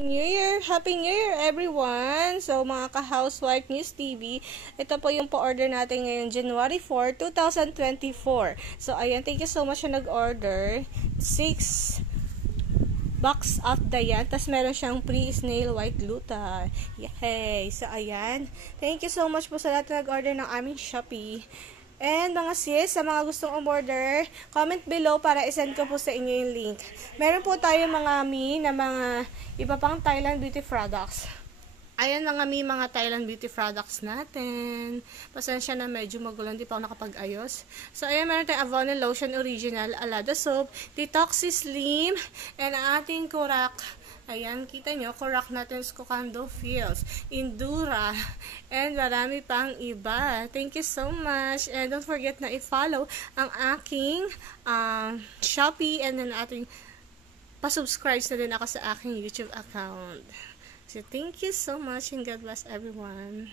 New Year! Happy New Year everyone! So mga ka-Housewife News TV, ito po yung pa-order natin ngayon January 4, 2024. So ayan, thank you so much na nag-order. 6 box of Dayan, tas meron siyang pre-snail white gluta. Yay! So ayan, thank you so much po sa lahat na nag-order ng aming Shopee. And mga sis, sa mga gustong umorder, comment below para isend ko po sa inyo yung link. Meron po tayo mga na mga iba pang Thailand beauty products. Ayan mga Thailand beauty products natin. Pasensya na medyo magulo, hindi pa ako nakapag-ayos. So ayan, meron tayong Avon Lotion Original, Alada Soap, Detoxy Slim, and ang ating Korak. Ayan, kita nyo, Korak natin Skokando Feels, Endura, and marami pang iba. Thank you so much. And don't forget na i-follow ang aking Shopee, and then ating pa-subscribe na din ako sa aking YouTube account. So, thank you so much and God bless everyone.